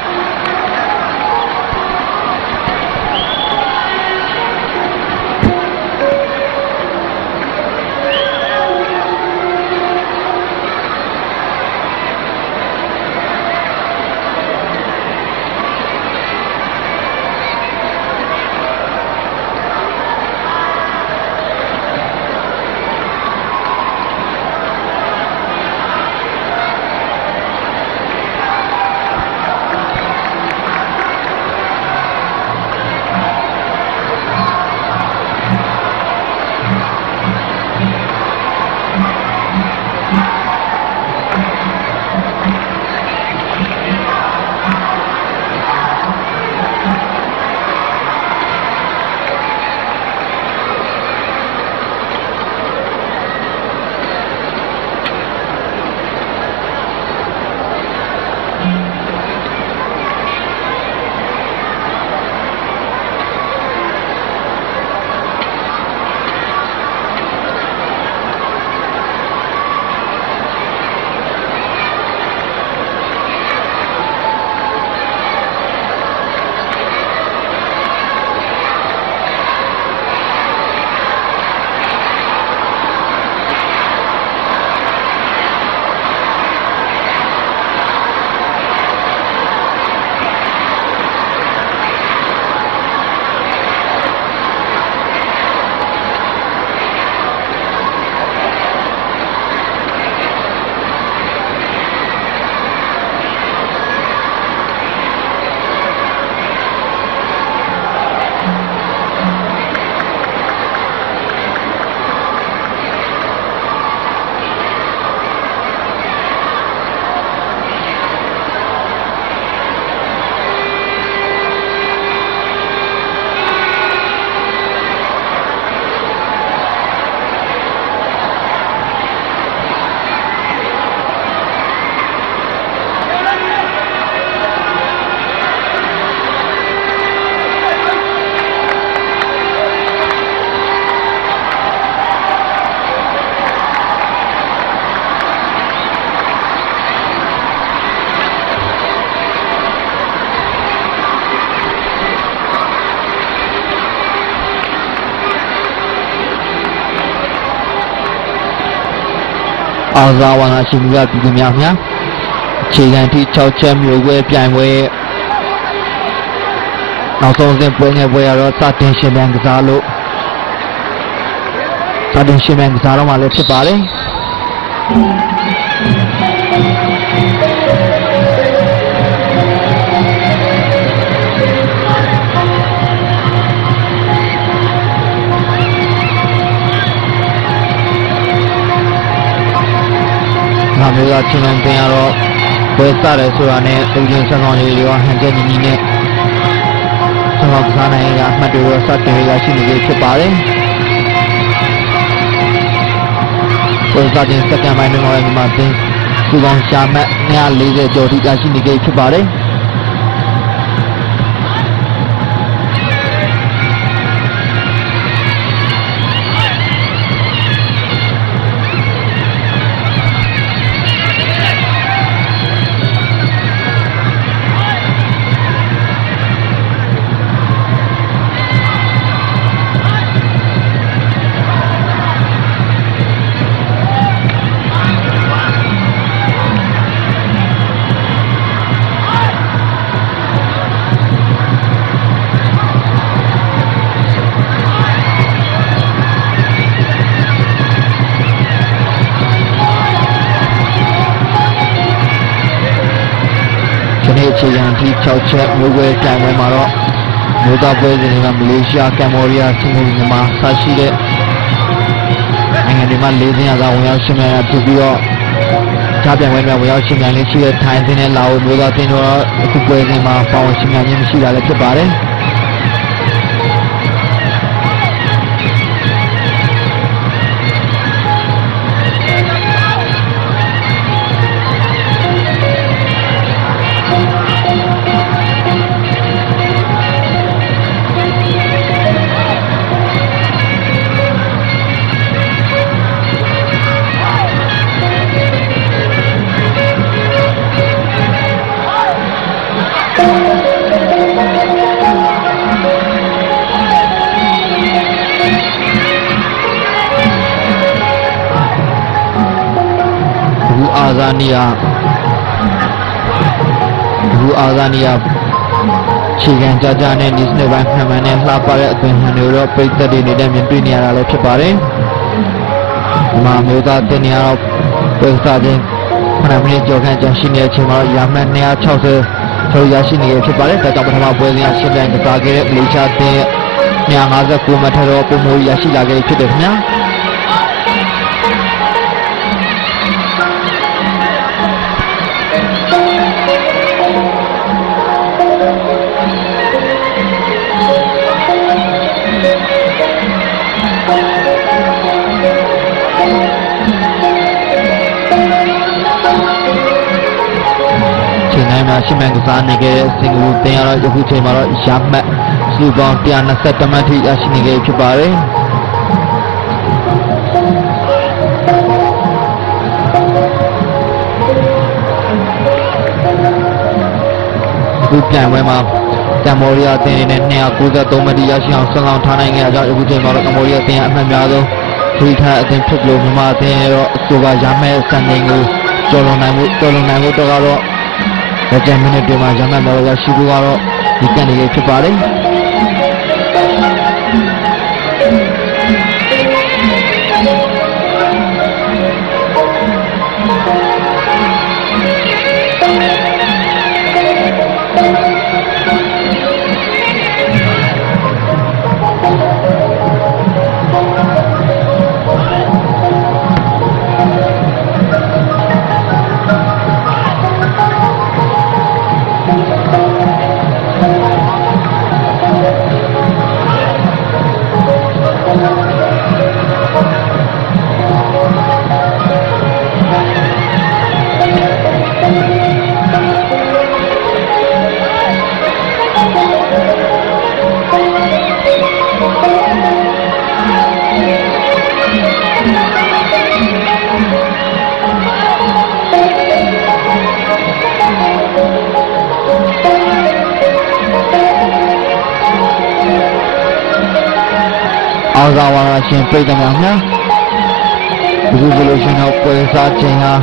အာဇာဝါနာရှင်များပြည်သူများများအခြေခံထိ6ချက်မျိုးပွဲပြိုင်ပွဲနောက်ဆုံးစဉ်ပွဲငယ်ပွဲရတော့စတင်ရှင်မြန်ကစားလို့စတင်ရှင်မြန်ကစားတော့မှလည်းဖြစ်ပါတယ်မျိုးသားချင်းလုံးတင်ရတော့ပွဲစတယ်ဆိုတာနဲ့သူချင်းဆက်ဆောင်ရေးရောဟန်ချက်ညီညီနဲ့ဆက်ဆောင်စားနိုင်ရအမှတ်တွေရောစတင်ရရှိနေပြီဖြစ်ပါတယ်ပွဲစတင်စက္ကန့်ပိုင်းမှာဒီမှာတင်စုပေါင်းရှာမှတ်240ကျော်ထိရရှိနေပြီဖြစ်ပါတယ် အခြေခံထိ6ချက်မျိုးပွဲကံပွဲမှာတော့မျိုးသားပွဲစဉ်တွေကမလေးရှားကမ်ဘောဒီးယားစင်ကာပူမြန်မာစရှိတဲ့နိုင်ငံတွေမှာ၄ သင်းကဝင်ရောက်ရှင်ပြိုင်ရဖြစ်ပြီးတော့ခြားပြိုင်ပွဲတွေဝင်ရောက်ရှင်ပြိုင်လေးရှိတဲ့ထိုင်းသင်းနဲ့လာအိုမျိုးသားသင်းတို့အခုပွဲစဉ်မှာပါဝင်ရှင်ပြိုင်ခြင်းမရှိတာလည်းဖြစ်ပါတယ်အာဇာနီယာခြေခံကြကြနဲ့နီးစနစ်ပိုင်းမှန်မှန်နဲ့လှပတဲ့အသွင်ဟန်တွေတော့ပိတ်သက်တွေနေတဲ့မြင်တွေ့နေရတာလည်းဖြစ်ပါတယ်။ဒီမှာမျိုးသားတင်နေရတော့ပိတ်စားခြင်း9 မိနစ်ကျော်ခန့်ကြာရှိနေတဲ့အချိန်မှာရာမှတ်260ကျော်ရရှိနေရဖြစ်ပါတယ်။ဒါကြောင့်ပထမပွဲစဉ်ကရှင်းပြကစားခဲ့တဲ့မလေးရှားတင်259မှတ်ထက်တော့ပုံမူရရှိလာခဲ့ဖြစ်တယ်ခင်ဗျာ။ရှင်းမှန်ကစားနေခဲ့တဲ့စင်ကာပူတင်ရတော့ယခုချိန်မှာတော့ရမှတ်စုပေါင်း120မှတ်ထိရရှိနေခဲ့ဖြစ်ပါတယ်အခုပြန်ပွဲမှာကမ်ဘောဒီးယားတင်နေတဲ့293မှတ်ထိရရှိအောင်ဆွမ်းဆောင်ထားနိုင်ခဲ့ကြအခုချိန်မှာတော့ကမ်ဘောဒီးယားတင်အမှတ်များဆုံးထိထားအသင်းဖြစ်လို့မြန်မာအသင်းရောအဆိုပါရမှတ်စံချိန်ကိုကျော်လွန်နိုင်ဖို့တော့ကတော့ကြံမိနစ်တွေမှာရမှတ်တော်ရရှိဖို့ကတော့ဒီကံတွေဖြစ်ပါတယ်အားကဝါရရှင်ပြည်သူများများဒီလိုလို့ရှင်တော့ပွဲစားချိန်ဟာ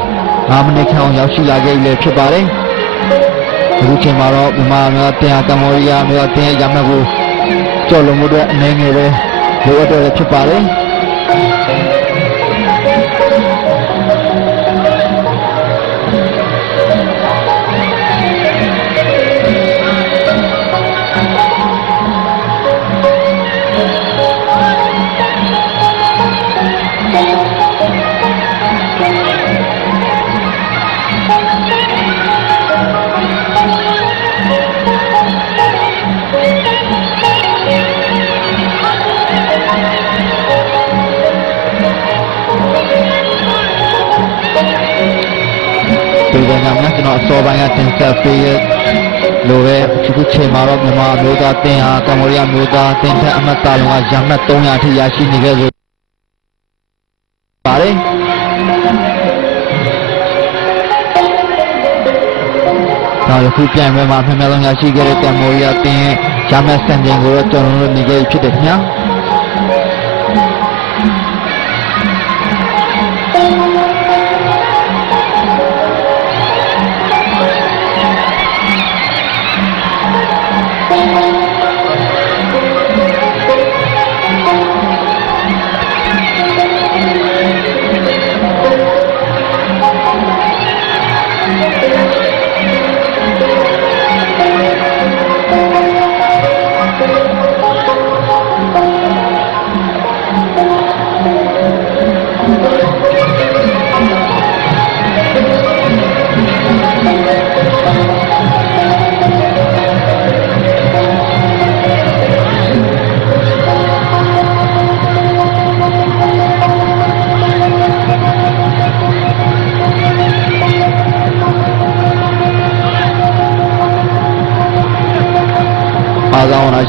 9 မိနစ်ခန့်ရောက်ရှိလာခဲ့ပြီဖြစ်ပါတယ်အခုချိန်မှာတော့မြန်မာမျိုးတင်ကမ်ဘောဒီးယားမျိုးတင်ရမှတ်ကိုကျော်လွန်မှုအတွက်အနေငယ်ပဲလိုအပ်တယ်ဖြစ်ပါတယ်ပြည်သူများကျွန်တော်အစောပိုင်းကတင်ဆက်ပေးရလိုပဲဒီချိန်မှာတော့မြန်မာမျိုးသားတင်ဟာကမ်ဘောဒီးယားမျိုးသားတင်ထက်အမှတ်တာလုံးကရမှတ်300ထိရရှိနေခဲ့ဆိုပါတယ်ဒါအခုပြန်ပွဲမှာဖျက်ဖျက်ဆုံးရရှိခဲ့တဲ့ကမ်ဘောဒီးယားတင်ရဲ့ရမှတ်စံချိန်ကိုတော့ကျွန်တော်တို့နေခဲ့ဖြစ်တယ်ခင်ဗျာ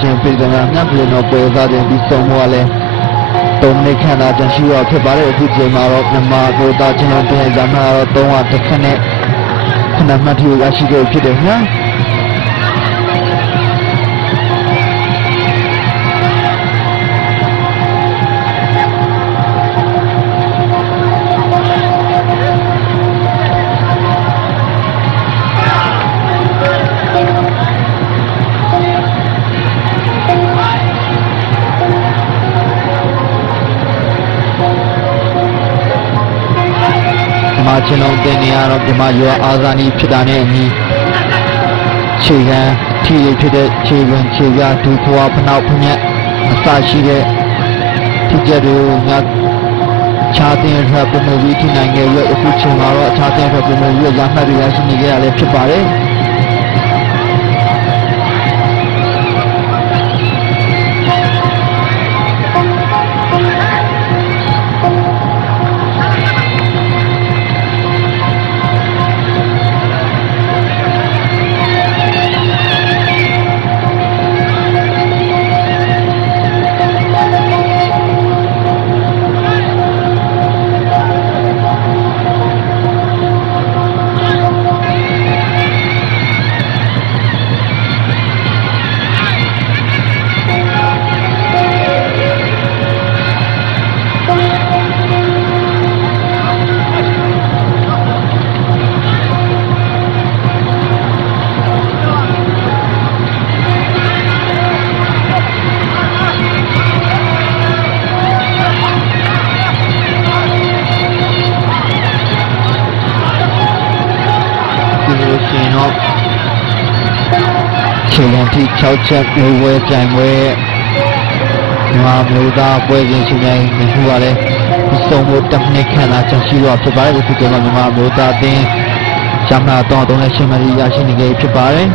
ရှင်ပြည်သူများညပ်ပြည်တော်ပေါ်စားတဲ့ဒီဆုံးမောလည်း3မိနစ်ခန့်သာကျန်ရှိတော့ဖြစ်ပါတယ်အခုချိန်မှာတော့မြန်မာမျိုးသားချင်းတော်တင်ရမှာတော့310နဲ့ခဏမှတ်ထီရရှိခဲ့ဖြစ်တယ်ခင်ဗျာချင်းလုံးတင်နေရတော့ဒီမှာရွာအာဇာနည်ဖြစ်တာနဲ့အညီခြေခံထီရဖြစ်တဲ့ခြေဝင်ခြေပြဒူခွာဖနောက်ဖမျက်အစရှိတဲ့ထီကျက်တွေကိုညခြားတင်ရပုံမူပြီးထိနိုင်ခဲ့ရဲ့အခုချိန်မှာတော့ခြားတင်ရပုံမူပြီးရမှတ်တွေရရှိနေကြရလည်းဖြစ်ပါတယ်ခြေခံထိ6ချက်မျိုးဝဲကြိုင်ဝဲမြန်မာမျိုးသားပွဲစဉ်ရှင်တိုင်းနေခုပါလေဒီဆုံးဖို့10မိနစ်ခန့်သာကြာရှိတော့ဖြစ်ပါတယ်ဒီကနေ့မြန်မာမျိုးသားအသင်းဂျမနာတော့38မိနစ်ရရှိနေကြဖြစ်ပါတယ်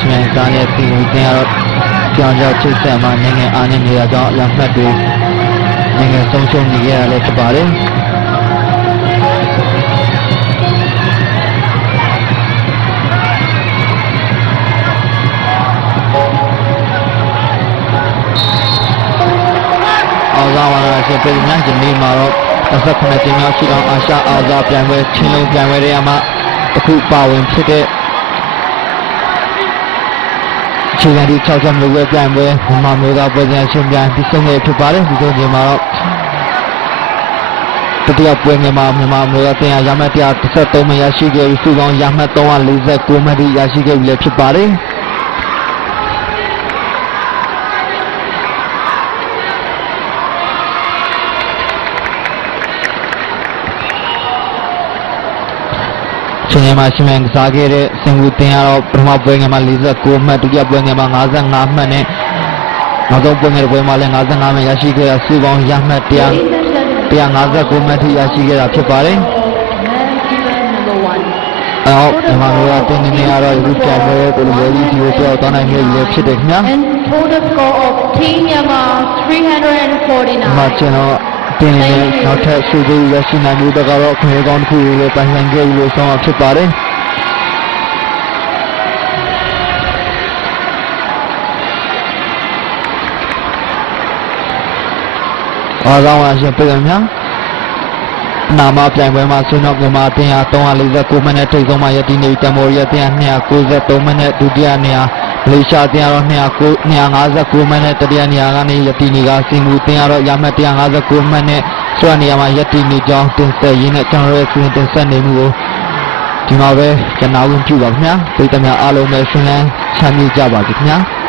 ရှင်သားရဲ့ပြည်ဦးတင်ရတော့ကြောင်ကြောင်ချိတ်ဆက်မှာနိုင်ငံအားနဲ့နေရာကြောင့်ရမှတ်တွေနိုင်ငံဆုံးရှုံးနေရတာလည်းဖြစ်ပါတယ်အားသာဝါရှင်ပြည်နိုင်ငံဂျနီမှာတော့28ကျင်းမြောက်ရှိအောင်အာရှအားသာပြိုင်ပွဲချင်းလုံးပြိုင်ပွဲတွေမှာအခုပါဝင်ဖြစ်တဲ့ခြေခံဒီ6ချက်မျိုးပဲပြိုင်ပွဲမြန်မာမျိုးသားပွဲစဉ်ရှင်ပြိုင်ဒီဆုံးနေဖြစ်ပါတယ်ဒီဆုံးချိန်မှာတော့တတိယပွဲမှာမြန်မာမျိုးသားတင်ရရမှတ်113မှရရှိခဲ့ပြီးစုပေါင်းရမှတ်349မှရရှိခဲ့ပြီလည်းဖြစ်ပါတယ်ချိန်မှာရှင်မြန်ကစားခဲ့တဲ့စင်ဝူတင်ရတော့ပထမပွဲငယ်မှာ49မှတ်ဒုတိယပွဲငယ်မှာ55မှတ်နဲ့နောက်ဆုံးပွဲငယ်ပွဲမှာလည်း55မှတ်ရရှိခဲ့တာစုပေါင်းရမှတ်159မှတ်ထိရရှိခဲ့တာဖြစ်ပါတယ်အော်ဒီမှာတော့တင်နေရတော့ဒီပြိုင်ပွဲကိုလိုလေးဒီကိုပြောသွားနိုင်ခဲ့ပြီဖြစ်တယ်ခင်ဗျာ And total score of Team Myanmar 349မှာကျွန်တော်တင်နေနောက်ထပ်စုသေးရရှိနိုင်မှုတော့ခွင့်ကောင်းတစ်ခုလည်းပိုင်ဆိုင်ခဲ့ပြီလို့ဆိုဖြစ်ပါတယ်အားလုံးအရှင်ပြည်များနာမပြိုင်ပွဲမှာဆွေးနွေးမြန်မာအသင်းဟာ349မိနစ်ထိပ်ဆုံးမှာရည်တည်နေတမ်မိုရီအသင်းဟာ293မိနစ်ဒုတိယနေရာမလေးရှားအသင်းကတော့259မိနစ်တတိယနေရာကနေရည်တည်နေကစင်မူအသင်းကတော့ရမှတ်159မိနစ်ဆွေးနွေးနေရာမှာရည်တည်နေကြောင်းတင်ဆက်ရင်းနဲ့ကျွန်တော်ရဲ့ဆွေးနွေးတင်ဆက်နေမှုကိုဒီမှာပဲကျွန်တော်ဝင်ပြုပါခင်ဗျာပြည်သူများအားလုံးပဲဆွေးနွေးချမ်းမြေ့ကြပါစေခင်ဗျာ